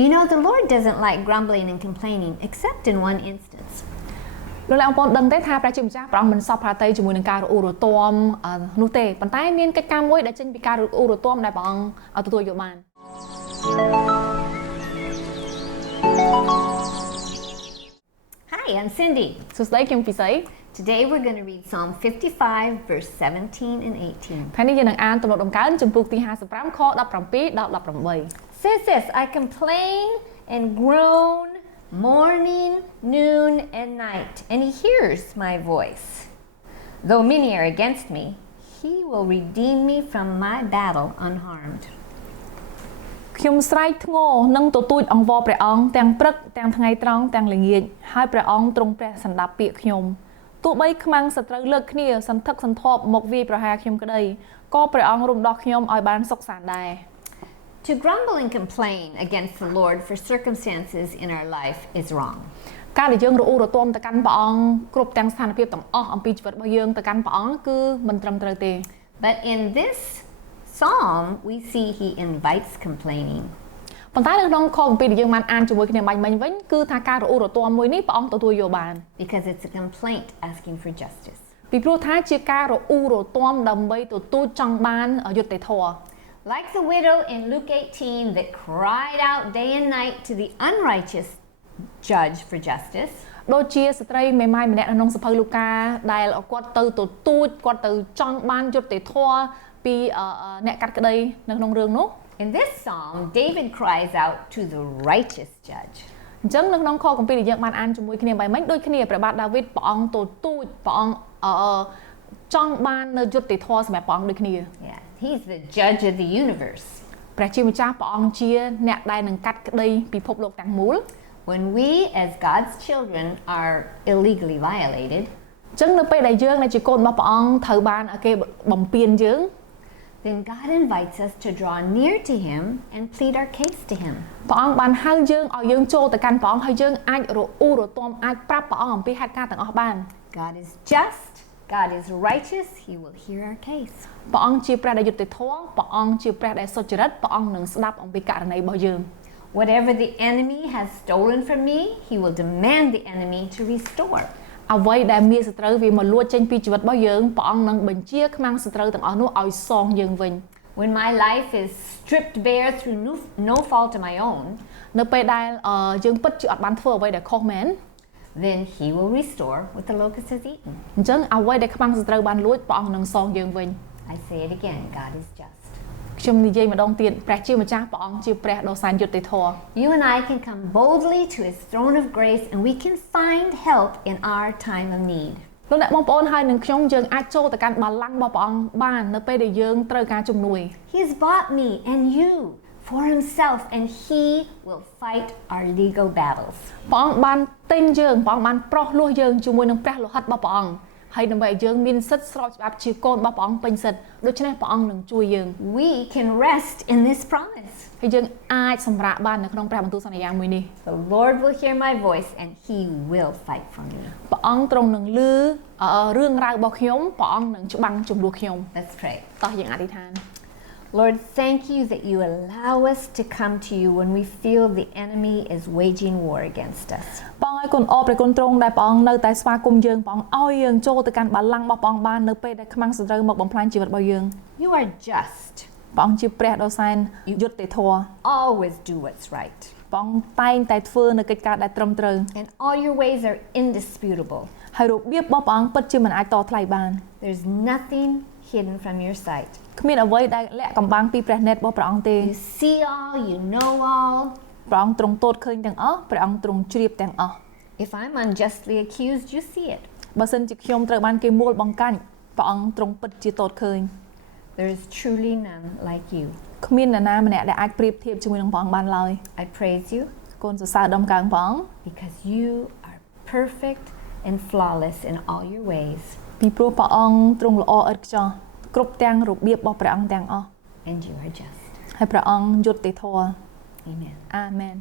You know, the Lord doesn't like grumbling and complaining, except in one instance. លោកអ្នកបងប្អូនដឹងទេថាព្រះជាម្ចាស់ព្រះអង្គមិនសពប្រតិជាមួយនឹងការរអ៊ូរទាំនោះទេប៉ុន្តែមានកិច្ចការមួយដែលចេញពីការរអ៊ូរទាំដែលព្រះអង្គទទួលយកបាន Hi, I'm Cindy. សួស្តីខ្ញុំពិសី Today we're going to read Psalm 55, verse 17 and 18. ថ្ងៃនេះយើងនឹងអានទំនុកដំកើងចំពុកទី55ខ17ដល់18 Says this, I complain and groan morning, noon, and night, and he hears my voice. Though many are against me, he will redeem me from my battle unharmed. ខ្ញុំស្រែកធ្ងរនិងទទូចអង្វរព្រះអង្គទាំងព្រឹកទាំងថ្ងៃត្រង់ទាំងល្ងាចហើយព្រះអង្គទ្រង់ព្រះសន្តាប់ពាក្យខ្ញុំទោះបីខ្មាំងសត្រូវលើកគ្នាសន្ធឹកសន្ធាប់មកវាយប្រហារខ្ញុំក្តីក៏ព្រះអង្គរំដោះខ្ញុំឲ្យបានសុខសាន្តដែរ To grumble and complain against the Lord for circumstances in our life is wrong. ការដែលយើងរអ៊ូរទាំទៅកាន់ព្រះអង្គគ្រប់ទាំងស្ថានភាពទាំងអស់អំពីជីវិតរបស់យើងទៅកាន់ព្រះអង្គគឺមិនត្រឹមត្រូវទេ But in this psalm we see he invites complaining. ប៉ុន្តែនៅក្នុងខគម្ពីរដែលយើងបានអានជាមួយគ្នាបាញ់មិញវិញគឺថាការរអ៊ូរទាំមួយនេះព្រះអង្គទទួលយកបាន Because it's a complaint asking for justice. ពីព្រោះថាជាការរអ៊ូរទាំដើម្បីទទូចចង់បានយុត្តិធម៌ Like the widow in Luke 18 that cried out day and night to the unrighteous judge for justice. ដូចជាស្ត្រីមេម៉ាយម្នាក់នៅក្នុងសភៅលូកាដែលគាត់ទៅទទូចគាត់ទៅចង់បានយុត្តិធម៌ពីអ្នកកាត់ក្តីនៅក្នុងរឿងនោះ In this psalm David cries out to the righteous judge. អញ្ចឹងនៅក្នុងខគម្ពីរដែលយើងបានអានជាមួយគ្នាបាយមិញដូចគ្នាព្រះបាទដាវីតព្រះអង្គទទូចព្រះអង្គចង់បាននៅយុត្តិធម៌សម្រាប់ព្រះអង្គដូចគ្នា Yeah, he's the judge of the universe. ព្រះជាម្ចាស់ព្រះអង្គជាអ្នកដែលនឹងកាត់ក្តីពិភពលោកទាំងមូល When we as God's children are illegally violated, អញ្ចឹងនៅពេលដែលយើងដែលជាកូនរបស់ព្រះអង្គត្រូវបានគេបំពានយើង then God invites us to draw near to him and plead our case to him. ព្រះអង្គបានហៅយើងឲ្យយើងចូលទៅកាន់ព្រះអង្គហើយយើងអាចរអ៊ូរទាំអាចប្រាប់ព្រះអង្គអំពីហេតុការណ៍ទាំងអស់បាន God is just, God is righteous, he will hear our case. ព្រះអង្គជាព្រះដែលយុត្តិធម៌ព្រះអង្គជាព្រះដែលសុចរិតព្រះអង្គនឹងស្ដាប់អំពីករណីរបស់យើង Whatever the enemy has stolen from me, he will demand the enemy to restore. អ្វីដែលមានសត្រូវវាមកលួចចេញពីជីវិតរបស់យើងព្រះអង្គនឹងបញ្ជាខ្មាំងសត្រូវទាំងអស់នោះឲ្យសងយើងវិញ When my life is stripped bare through no fault of my own, នៅពេលដែលយើងពិតជាអត់បានធ្វើអ្វីដែលខុសមែន then he will restore what the locust has eaten. អញ្ចឹងអ្វីដែលខ្មាំងសត្រូវបានលួចព្រះអង្គនឹងសងយើងវិញ I say it again, God is just. ខ្ញុំនិយាយម្ដងទៀតព្រះជាម្ចាស់ព្រះអង្គជាព្រះដ៏សែនយុត្តិធម៌ You and I can come boldly to his throne of grace and we can find help in our time of need. លោកអ្នកបងប្អូនហើយនឹងខ្ញុំយើងអាចចូលទៅកាន់បល្ល័ង្ករបស់ព្រះអង្គបាននៅពេលដែលយើងត្រូវការជំនួយ He's bought me and you for himself and he will fight our legal battles. ព្រះអង្គបានទិញយើងព្រះអង្គបានប្រោះលោះយើងជាមួយនឹងព្រះលោហិតរបស់ព្រះអង្គហើយដើម្បីឲ្យយើងមានសិទ្ធិស្របច្បាប់ជាកូនរបស់ព្រះអង្គពេញសិទ្ធិដូច្នេះព្រះអង្គនឹងជួយយើង We can rest in this promise. ហើយយើងអាចសម្រាកបាននៅក្នុងព្រះបន្ទូលសន្យាមួយនេះ The Lord will hear my voice and he will fight for me. ព្រះអង្គទ្រង់នឹងឮរឿងរ៉ាវរបស់ខ្ញុំព្រះអង្គនឹងច្បាំងជំនួសខ្ញុំ Let's pray. តោះយើងអធិដ្ឋាន Lord, thank you that you allow us to come to you when we feel the enemy is waging war against us. បងឲ្យគុណអរព្រះគុណទ្រង់ដែលព្រះអង្គនៅតែស្វាគមន៍យើងព្រះអង្គឲ្យយើងចូលទៅកាន់បល្ល័ង្ករបស់ព្រះអង្គបាននៅពេលដែលខ្មាំងសត្រូវមកបំផ្លាញជីវិតរបស់យើង You are just. ព្រះអង្គជាព្រះដ៏សែនយុត្តិធម៌ Always do what's right. ព្រះអង្គតែងតែធ្វើនៅកិច្ចការដែលត្រឹមត្រូវ And all your ways are indisputable. ហើយរបៀបរបស់ព្រះអង្គពិតជាមិនអាចតថ្លៃបាន There's nothing hidden from your sight. គ្មានអ្វីដែលលាក់កំបាំងពីព្រះនេតរបស់ព្រះអង្គទេ You see all, you know all. ព្រះអង្គទ្រង់ទតឃើញទាំងអស់ព្រះអង្គទ្រង់ជ្រាបទាំងអស់ If I'm unjustly accused, you see it. បើសិនជាខ្ញុំត្រូវបានគេមួលបង្កាច់ព្រះអង្គទ្រង់ពិតជាទតឃើញ There is truly none like you. គ្មាននរណាម្នាក់ដែលអាចប្រៀបធៀបជាមួយនឹងព្រះអង្គបានឡើយ I praise you គុណសរសើរដំកើងព្រះអង្គ because you are perfect and flawless in all your ways. ពីព្រោះព្រះអង្គទ្រង់ល្អឥតខ្ចោះគ្រប់ទាំងរបៀបរបស់ព្រះអង្គទាំងអស់ And you are just. ហើយព្រះអង្គយុត្តិធម៌ Amen. អាមែន